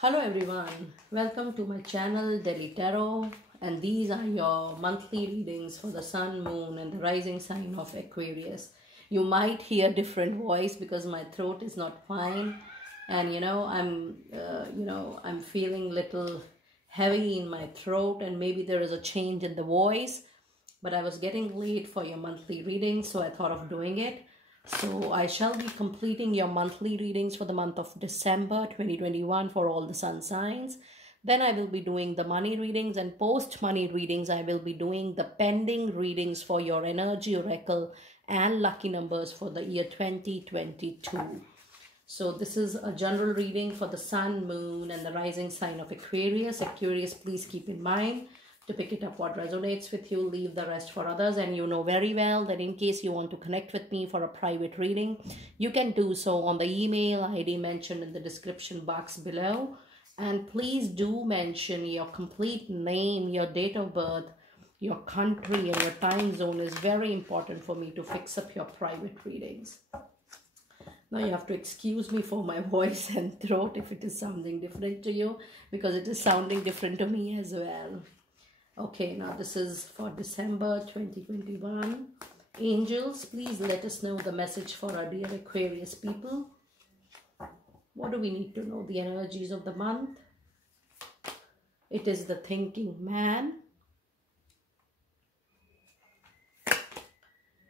Hello everyone, welcome to my channel Delhi Tarot, and these are your monthly readings for the Sun, Moon and the rising sign of Aquarius. You might hear different voice because my throat is not fine, and I'm feeling little heavy in my throat, and maybe there is a change in the voice, but I was getting late for your monthly reading, so I thought of doing it. So I shall be completing your monthly readings for the month of December 2021 for all the sun signs. Then I will be doing the money readings, and post money readings I will be doing the pending readings for your energy oracle and lucky numbers for the year 2022. So this is a general reading for the sun, moon and the rising sign of Aquarius. Aquarius, please keep in mind to pick it up what resonates with you, leave the rest for others. And you know very well that in case you want to connect with me for a private reading, you can do so on the email ID mentioned in the description box below. And please do mention your complete name, your date of birth, your country and your time zone is very important for me to fix up your private readings. Now you have to excuse me for my voice and throat if it is sounding different to you, because it is sounding different to me as well. Okay, now this is for December 2021. Angels, please let us know the message for our dear Aquarius people. What do we need to know? The energies of the month. It is the thinking man.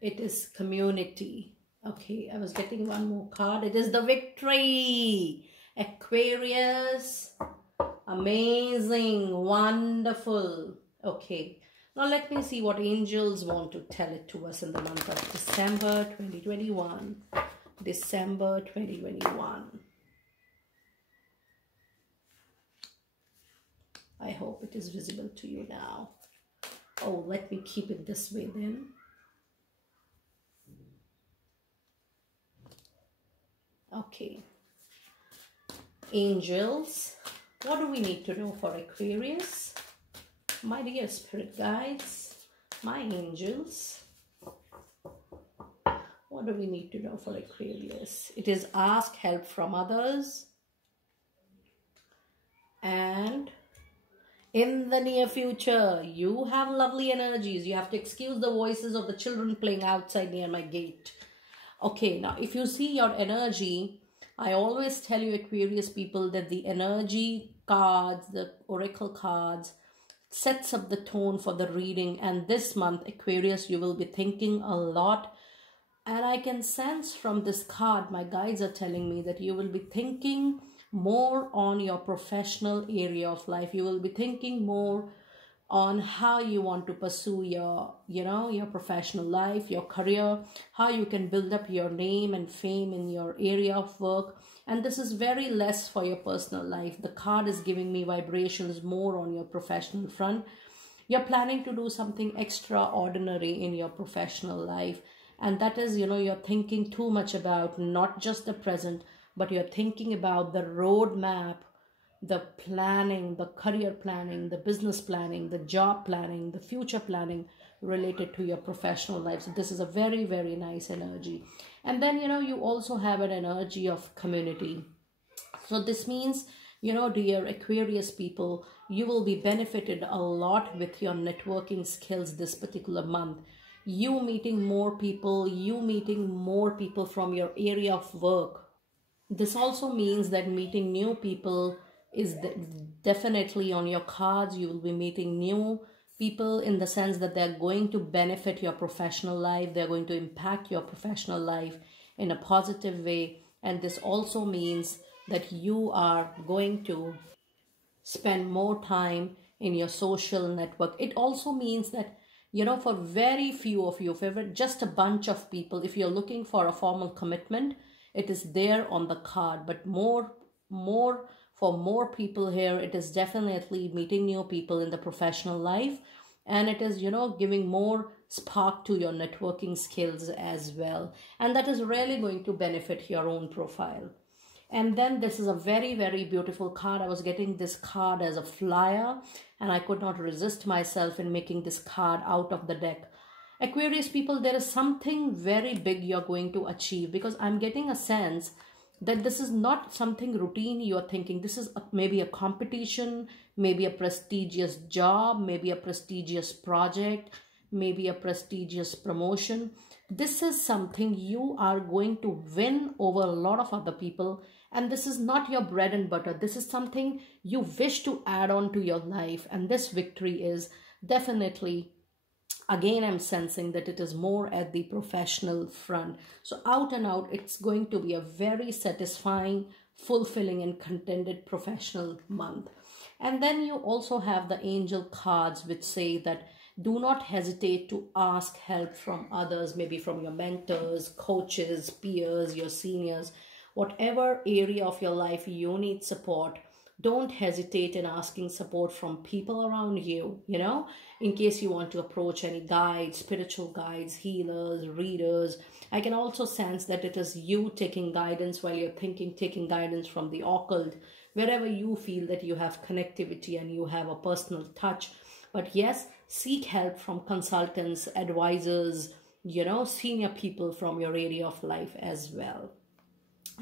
It is community. Okay, I was getting one more card. It is the victory. Aquarius. Amazing. Wonderful. Okay, now let me see what angels want to tell it to us in the month of December 2021. December 2021. I hope it is visible to you now. Oh, let me keep it this way then. Okay. Angels, what do we need to know for Aquarius? My dear spirit guides, my angels, what do we need to know for Aquarius? It is ask help from others, and in the near future you have lovely energies. You have to excuse the voices of the children playing outside near my gate. Okay, now if you see your energy, I always tell you Aquarius people that the energy cards, the oracle cards, sets up the tone for the reading. And this month, Aquarius, you will be thinking a lot. And I can sense from this card, my guides are telling me that you will be thinking more on your professional area of life. You will be thinking more on how you want to pursue your, your professional life, your career, how you can build up your name and fame in your area of work. And this is very less for your personal life. The card is giving me vibrations more on your professional front. You're planning to do something extraordinary in your professional life. And that is, you're thinking too much about not just the present, but you're thinking about the roadmap, the planning, the career planning, the business planning, the job planning, the future planning related to your professional life. So this is a very, very nice energy. And then, you also have an energy of community. So this means, dear Aquarius people, you will be benefited a lot with your networking skills this particular month. You meeting more people, from your area of work. This also means that meeting new people is definitely on your cards. You will be meeting new people in the sense that they're going to benefit your professional life. They're going to impact your professional life in a positive way. And this also means that you are going to spend more time in your social network. It also means that, for very few of you, for just a bunch of people, if you're looking for a formal commitment, it is there on the card. But for more people here, it is definitely meeting new people in the professional life. And it is, giving more spark to your networking skills as well. And that is really going to benefit your own profile. And then this is a very, very beautiful card. I was getting this card as a flyer, and I could not resist myself in making this card out of the deck. Aquarius people, there is something very big you're going to achieve, because I'm getting a sense that this is not something routine you are thinking. This is maybe a competition, maybe a prestigious job, maybe a prestigious project, maybe a prestigious promotion. This is something you are going to win over a lot of other people. And this is not your bread and butter. This is something you wish to add on to your life. And this victory is definitely, again, I'm sensing that it is more at the professional front. So out and out, it's going to be a very satisfying, fulfilling and contented professional month. And then you also have the angel cards, which say that do not hesitate to ask help from others, maybe from your mentors, coaches, peers, your seniors, whatever area of your life you need support. Don't hesitate in asking support from people around you, you know, in case you want to approach any guides, spiritual guides, healers, readers. I can also sense that it is you taking guidance while you're thinking, taking guidance from the occult, wherever you feel that you have connectivity and you have a personal touch. But yes, seek help from consultants, advisors, you know, senior people from your area of life as well.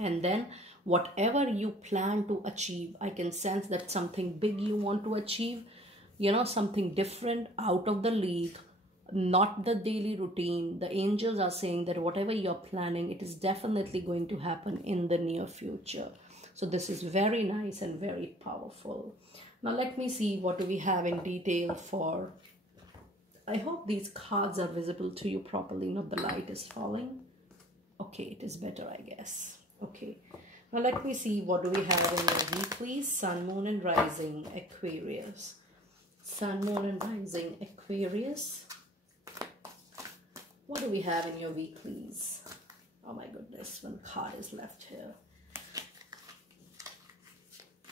And then whatever you plan to achieve, I can sense that something big you want to achieve, you know, something different, out of the league, not the daily routine. The angels are saying that whatever you're planning, it is definitely going to happen in the near future. So this is very nice and very powerful. Now let me see, what do we have in detail for, I hope these cards are visible to you properly, not the light is falling. Okay, it is better, I guess. Okay, now let me see, what do we have in your weeklies? Sun, Moon and Rising, Aquarius. Sun, Moon and Rising, Aquarius. What do we have in your weeklies? Oh my goodness, one card is left here.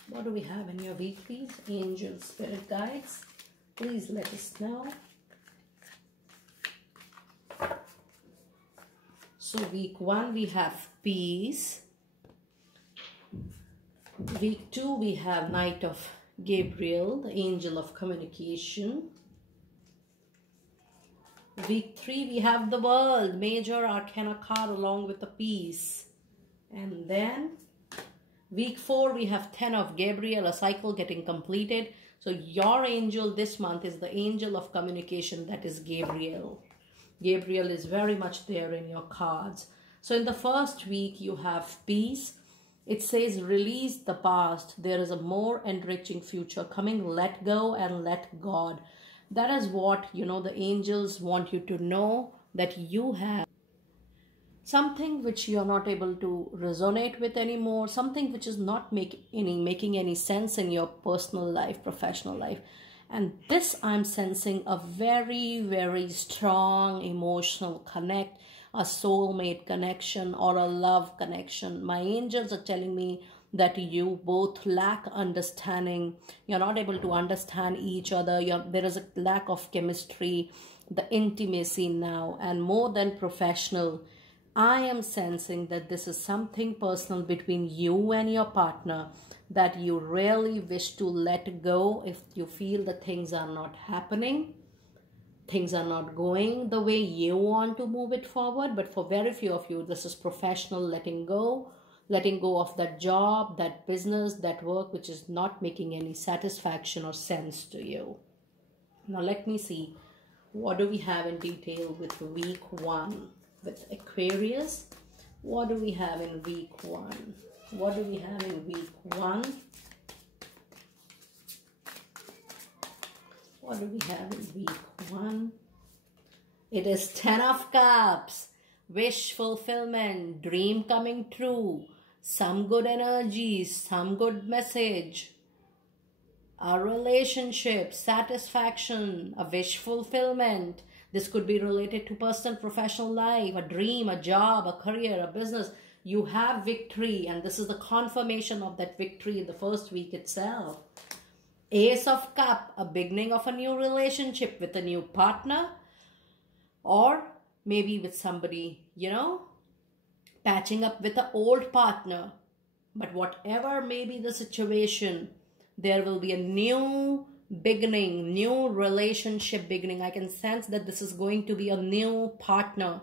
What do we have in your weeklies? Angels, spirit guides, please let us know. So week 1 we have peace. Week 2 we have Knight of Gabriel, the angel of communication. Week 3 we have the World, major arcana card along with the peace. And then week 4 we have 10 of Gabriel, a cycle getting completed. So your angel this month is the angel of communication, that is Gabriel. Gabriel is very much there in your cards. So in the first week you have peace. It says release the past. There is a more enriching future coming. Let go and let God. That is what, you know, the angels want you to know, that you have something which you are not able to resonate with anymore, something which is not making any sense in your personal life, professional life. And this, I'm sensing a very, very strong emotional connect, a soulmate connection or a love connection. My angels are telling me that you both lack understanding. You're not able to understand each other. There is a lack of chemistry, the intimacy now, and more than professional. I am sensing that this is something personal between you and your partner that you really wish to let go if you feel that things are not happening. Things are not going the way you want to move it forward. But for very few of you, this is professional letting go of that job, that business, that work, which is not making any satisfaction or sense to you. Now let me see, what do we have in detail with week 1 with Aquarius? What do we have in week 1? What do we have in week 1? What do we have in week 1? It is 10 of Cups. Wish fulfillment, dream coming true, some good energy, some good message, a relationship, satisfaction, a wish fulfillment. This could be related to personal, professional life, a dream, a job, a career, a business. You have victory, and this is the confirmation of that victory in the first week itself. Ace of Cup, a beginning of a new relationship with a new partner, or maybe with somebody, you know, patching up with an old partner. But whatever may be the situation, there will be a new beginning, new relationship beginning. I can sense that this is going to be a new partner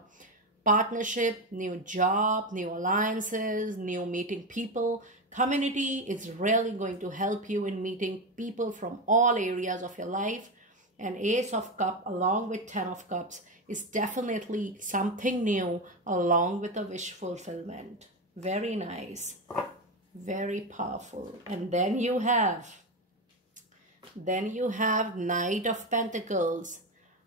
partnership, new job, new alliances, new meeting people. Community is really going to help you in meeting people from all areas of your life. And Ace of Cups along with 10 of Cups is definitely something new along with a wish fulfillment. Very nice. Very powerful. And then you have Knight of Pentacles.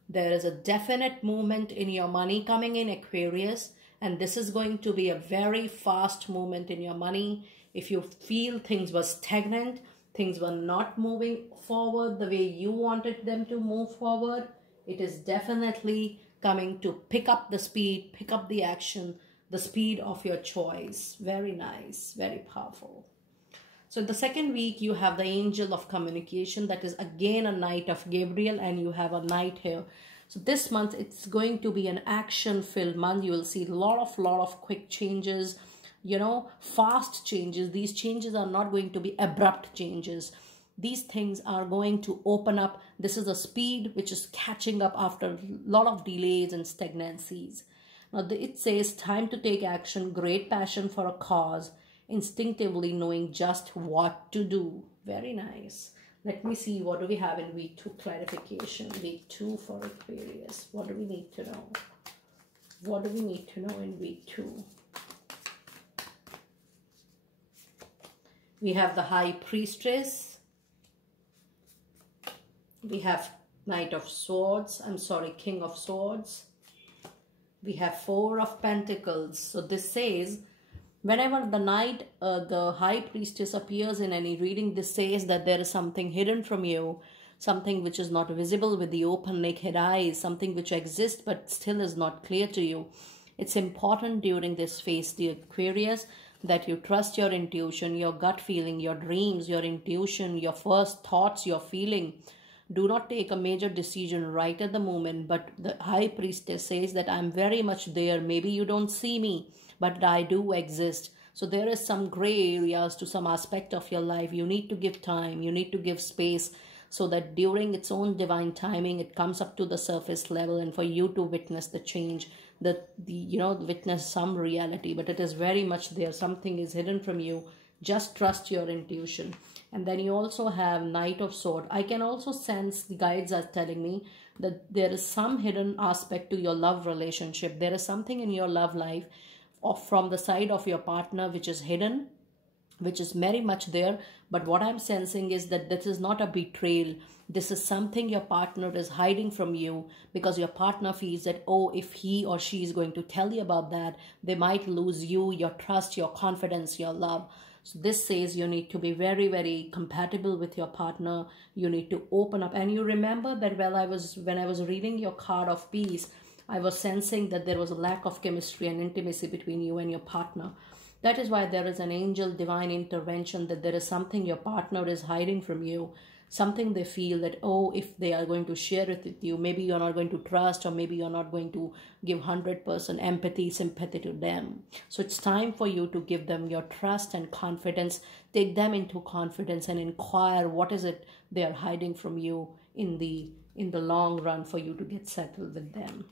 There is a definite movement in your money coming in, Aquarius, and this is going to be a very fast movement in your money. If you feel things were stagnant, things were not moving forward the way you wanted them to move forward, it is definitely coming to pick up the speed, pick up the action, the speed of your choice. Very nice, very powerful. So the second week, you have the Angel of Communication. That is again a Knight of Gabriel, and you have a Knight here. So this month, it's going to be an action-filled month. You will see a lot of quick changes, you know, fast changes. These changes are not going to be abrupt changes. These things are going to open up. This is a speed which is catching up after a lot of delays and stagnancies. Now, it says time to take action, great passion for a cause, instinctively knowing just what to do. Very nice. Let me see, what do we have in week 2? Clarification. Week 2 for Aquarius. What do we need to know? What do we need to know in week 2? We have the High Priestess. We have Knight of Swords. King of Swords. We have Four of Pentacles. So this says, whenever the High Priestess appears in any reading, this says that there is something hidden from you, something which is not visible with the open naked eyes, something which exists but still is not clear to you. It's important during this phase, dear Aquarius, that you trust your intuition, your gut feeling, your dreams, your intuition, your first thoughts, your feeling. Do not take a major decision right at the moment, but the High Priestess says that I'm very much there. Maybe you don't see me, but I do exist. So there is some gray areas to some aspect of your life. You need to give time. You need to give space so that during its own divine timing, it comes up to the surface level and for you to witness the change, witness some reality. But it is very much there. Something is hidden from you. Just trust your intuition. And then you also have Knight of Swords. I can also sense the guides are telling me that there is some hidden aspect to your love relationship. There is something in your love life from the side of your partner which is hidden, which is very much there. But what I'm sensing is that this is not a betrayal. This is something your partner is hiding from you because your partner feels that, oh, if he or she is going to tell you about that, they might lose you, your trust, your confidence, your love. So this says you need to be very, very compatible with your partner. You need to open up. And you remember that when I was reading your card of peace, I was sensing that there was a lack of chemistry and intimacy between you and your partner. That is why there is an angel divine intervention, that there is something your partner is hiding from you. Something they feel that, oh, if they are going to share it with you, maybe you're not going to trust, or maybe you're not going to give 100% empathy, sympathy to them. So it's time for you to give them your trust and confidence. Take them into confidence and inquire what is it they are hiding from you in the long run for you to get settled with them.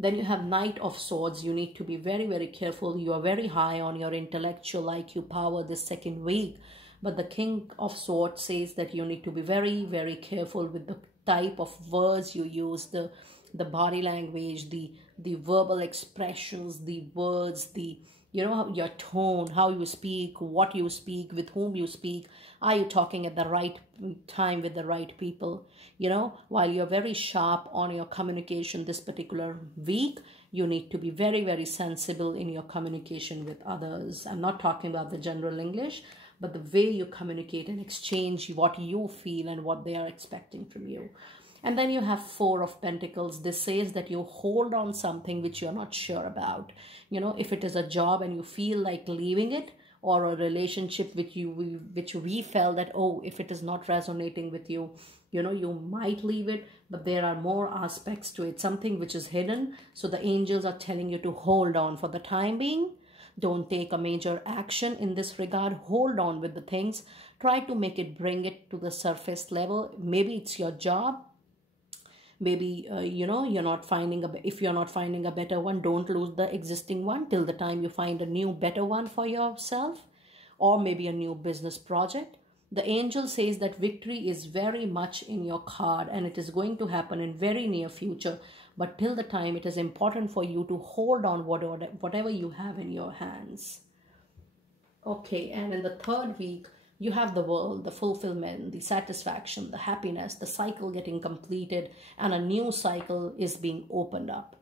Then you have Knight of Swords. You need to be very, very careful. You are very high on your intellectual IQ power this second week. But the King of Swords says that you need to be very, very careful with the type of words you use, the body language, the verbal expressions, the words, your tone, how you speak, what you speak, with whom you speak. Are you talking at the right time with the right people? While you're very sharp on your communication this particular week, you need to be very, very sensible in your communication with others. I'm not talking about the general English, but the way you communicate and exchange what you feel and what they are expecting from you. And then you have Four of Pentacles. This says that you hold on something which you're not sure about. If it is a job and you feel like leaving it, or a relationship which we felt that, oh, if it is not resonating with you, you might leave it, but there are more aspects to it, something which is hidden. So the angels are telling you to hold on for the time being. Don't take a major action in this regard. Hold on with the things. Try to bring it to the surface level. Maybe it's your job. Maybe, you're not finding if you're not finding a better one, don't lose the existing one till the time you find a new, better one for yourself, or maybe a new business project. The angel says that victory is very much in your card and it is going to happen in very near future. But till the time, it is important for you to hold on whatever you have in your hands. Okay, and in the third week, you have the world, the fulfillment, the satisfaction, the happiness, the cycle getting completed, and a new cycle is being opened up.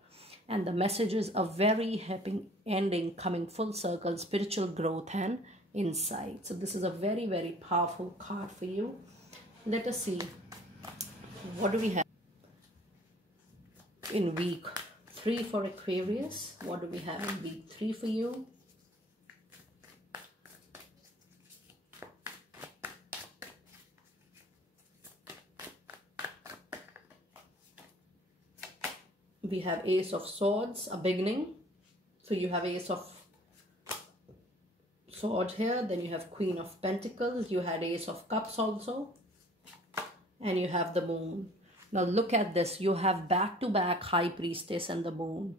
And the messages are very happy ending, coming full circle, spiritual growth and insight. So this is a very, very powerful card for you. Let us see, what do we have in week 3 for Aquarius? What do we have in week 3 for you? We have Ace of Swords, a beginning. So you have Ace of Sword here, then you have Queen of Pentacles, you had Ace of Cups also, and you have the Moon. Now look at this, you have back-to-back High Priestess and the Moon.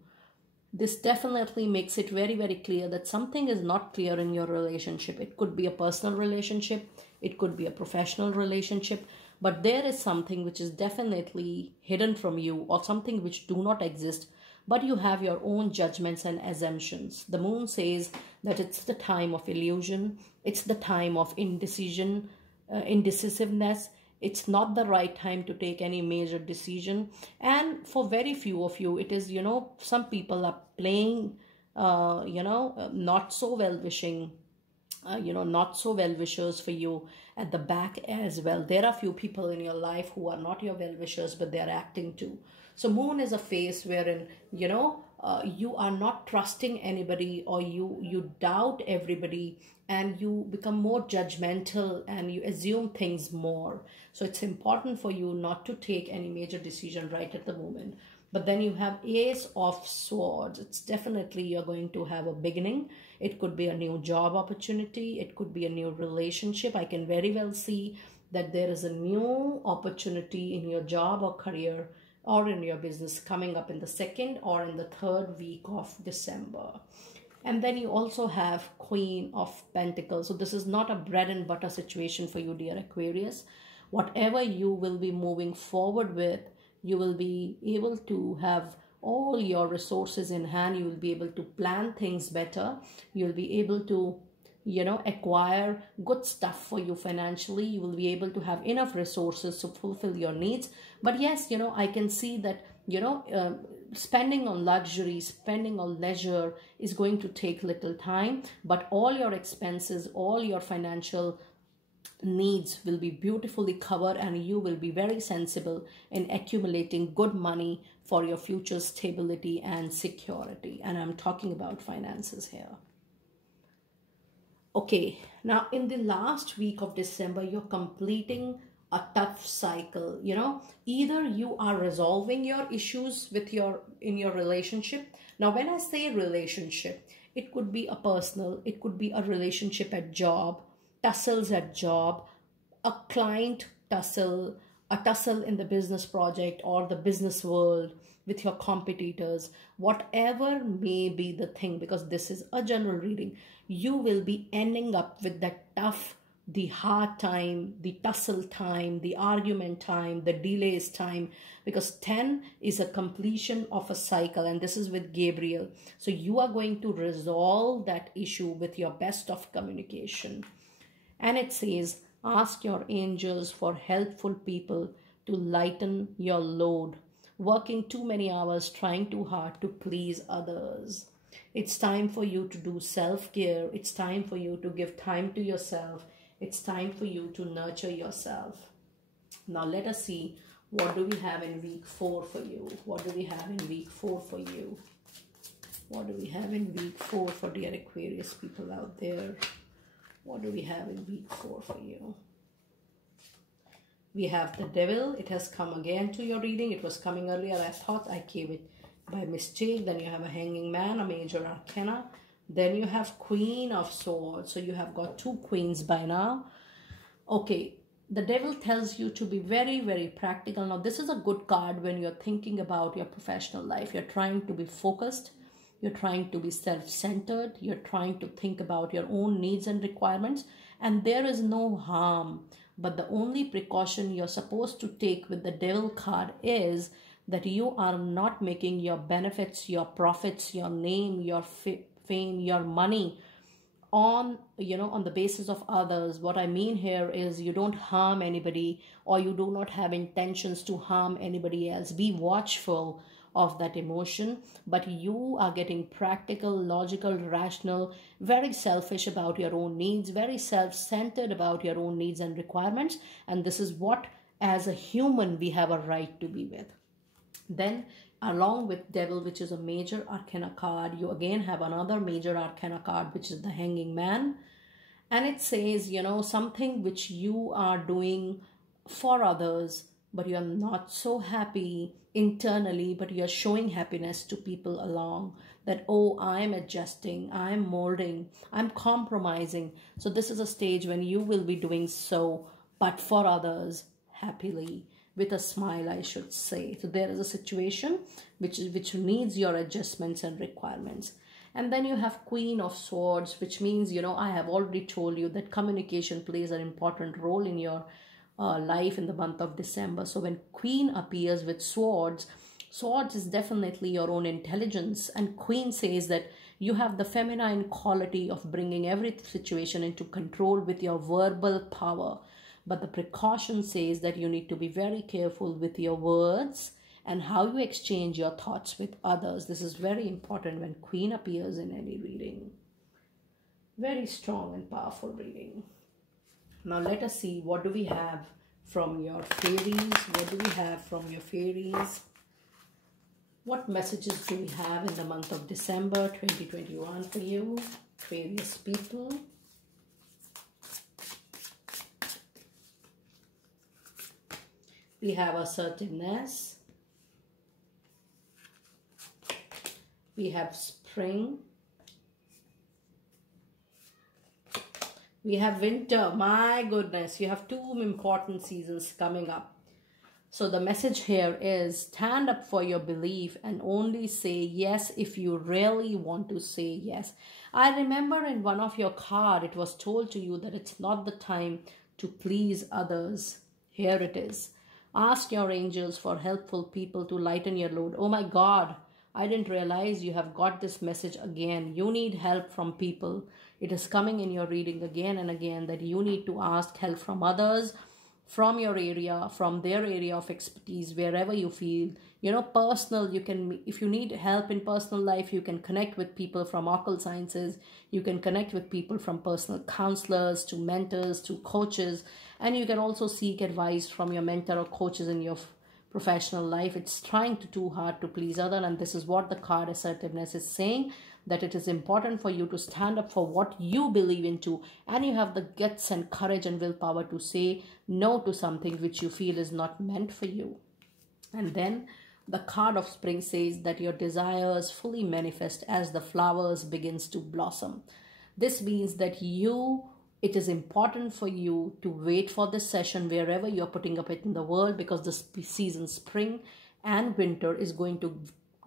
This definitely makes it very, very clear that something is not clear in your relationship. It could be a personal relationship, it could be a professional relationship, but there is something which is definitely hidden from you, or something which do not exist, but you have your own judgments and assumptions. The Moon says that it's the time of illusion, it's the time of indecision, indecisiveness. It's not the right time to take any major decision. And for very few of you, it is, some people are playing, not so well-wishing, not so well-wishers for you at the back as well. There are few people in your life who are not your well-wishers, but they're acting too. So Moon is a phase wherein, you are not trusting anybody, or you doubt everybody, and you become more judgmental and you assume things more. So it's important for you not to take any major decision right at the moment. But then you have Ace of Swords. It's definitely you're going to have a beginning. It could be a new job opportunity. It could be a new relationship. I can very well see that there is a new opportunity in your job or career or in your business coming up in the 2nd or in the 3rd week of December. And then you also have Queen of Pentacles. So this is not a bread and butter situation for you, dear Aquarius. Whatever you will be moving forward with, you will be able to have all your resources in hand. You will be able to plan things better. You'll be able to, acquire good stuff for you financially. You will be able to have enough resources to fulfill your needs. But yes, I can see that, spending on luxury, spending on leisure is going to take little time, but all your expenses, all your financial needs will be beautifully covered, and you will be very sensible in accumulating good money for your future stability and security. And I'm talking about finances here. Okay, now in the last week of December, you're completing a tough cycle. Either you are resolving your issues in your relationship. Now when I say relationship, it could be a personal, it could be a relationship at job, tussles at job, a client tussle, a tussle in the business project or the business world with your competitors, whatever may be the thing, because this is a general reading, you will be ending up with that tough, the hard time, the tussle time, the argument time, the delays time, because 10 is a completion of a cycle, and this is with Gabriel. So you are going to resolve that issue with your best of communication. And it says, ask your angels for helpful people to lighten your load. Working too many hours, trying too hard to please others. It's time for you to do self-care. It's time for you to give time to yourself. It's time for you to nurture yourself. Now let us see, what do we have in week 4 for you? What do we have in week 4 for you? What do we have in week 4 for dear Aquarius people out there? What do we have in week 4 for you? We have the Devil. It has come again to your reading. It was coming earlier. I thought I gave it by mistake. Then you have a Hanging Man, a Major Arcana. Then you have Queen of Swords. So you have got 2 queens by now. Okay. The devil tells you to be very, very practical. Now, this is a good card when you're thinking about your professional life. You're trying to be focused. You're trying to be self-centered. You're trying to think about your own needs and requirements. And there is no harm. But the only precaution you're supposed to take with the devil card is that you are not making your benefits, your profits, your name, your fame, your money on on the basis of others. What I mean here is you don't harm anybody, or you do not have intentions to harm anybody else. Be watchful of that emotion, but you are getting practical, logical, rational, very selfish about your own needs, very self-centered about your own needs and requirements. And this is what, as a human, we have a right to be with. Then, along with devil, which is a major arcana card, you again have another major arcana card, which is the Hanging Man. And it says, something which you are doing for others, but you're not so happy internally, but you're showing happiness to people along. That, oh, I'm adjusting, I'm molding, I'm compromising. So this is a stage when you will be doing so, but for others, happily. With a smile, I should say. So there is a situation which needs your adjustments and requirements. And then you have Queen of Swords, which means, I have already told you that communication plays an important role in your life in the month of December. So when Queen appears with swords is definitely your own intelligence. And Queen says that you have the feminine quality of bringing every situation into control with your verbal power. But the precaution says that you need to be very careful with your words and how you exchange your thoughts with others. This is very important when Queen appears in any reading. Very strong and powerful reading. Now let us see, what do we have from your fairies? What do we have from your fairies? What messages do we have in the month of December 2021 for you, Aquarius people? We have assertiveness. We have spring. We have winter. My goodness, you have two important seasons coming up. So the message here is stand up for your belief and only say yes if you really want to say yes. I remember in one of your cards, it was told to you that it's not the time to please others. Here it is. Ask your angels for helpful people to lighten your load. Oh my God, I didn't realize you have got this message again. You need help from people. It is coming in your reading again and again that you need to ask help from others, from your area, from their area of expertise, wherever you feel. Personal, you can, if you need help in personal life, you can connect with people from occult sciences. You can connect with people from personal counselors to mentors to coaches. And you can also seek advice from your mentor or coaches in your professional life. It's trying too hard to please others. And this is what the card assertiveness is saying, that it is important for you to stand up for what you believe into. And you have the guts and courage and willpower to say no to something which you feel is not meant for you. And then the card of spring says that your desires fully manifest as the flowers begins to blossom. This means that it is important for you to wait for this session wherever you're putting up it in the world, because the season spring and winter is going to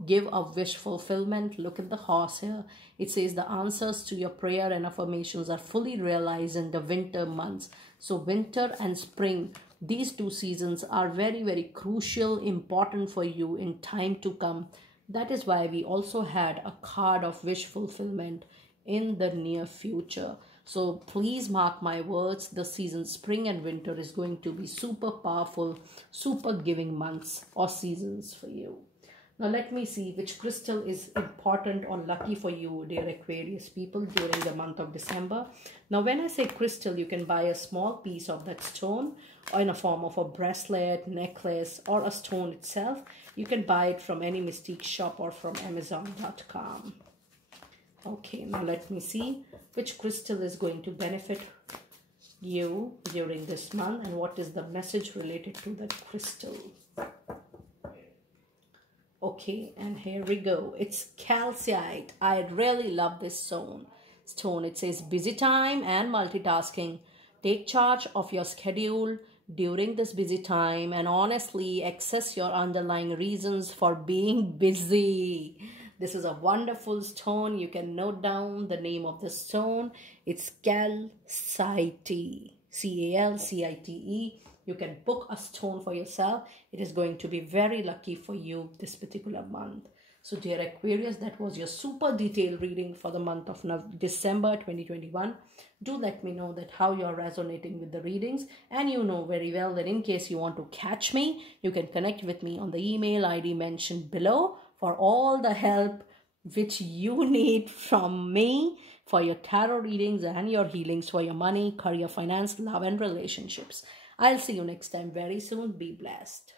give a wish fulfillment. Look at the horse here. It says the answers to your prayer and affirmations are fully realized in the winter months. So winter and spring, these two seasons are very, very crucial, important for you in time to come. That is why we also had a card of wish fulfillment in the near future. So please mark my words, the season spring and winter is going to be super powerful, super giving months or seasons for you. Now let me see which crystal is important or lucky for you, dear Aquarius people, during the month of December. Now when I say crystal, you can buy a small piece of that stone or in a form of a bracelet, necklace, or a stone itself. You can buy it from any Mystique shop or from Amazon.com. Okay, now let me see which crystal is going to benefit you during this month and what is the message related to that crystal. Okay, and here we go. It's Calcite. I really love this stone. It says busy time and multitasking. Take charge of your schedule during this busy time and honestly access your underlying reasons for being busy. This is a wonderful stone. You can note down the name of the stone. It's Calcite. Calcite. You can book a stone for yourself. It is going to be very lucky for you this particular month. So dear Aquarius, that was your super detailed reading for the month of December 2021. Do let me know that how you are resonating with the readings. And you know very well that in case you want to catch me, you can connect with me on the email ID mentioned below for all the help which you need from me for your tarot readings and your healings for your money, career, finance, love and relationships. I'll see you next time very soon. Be blessed.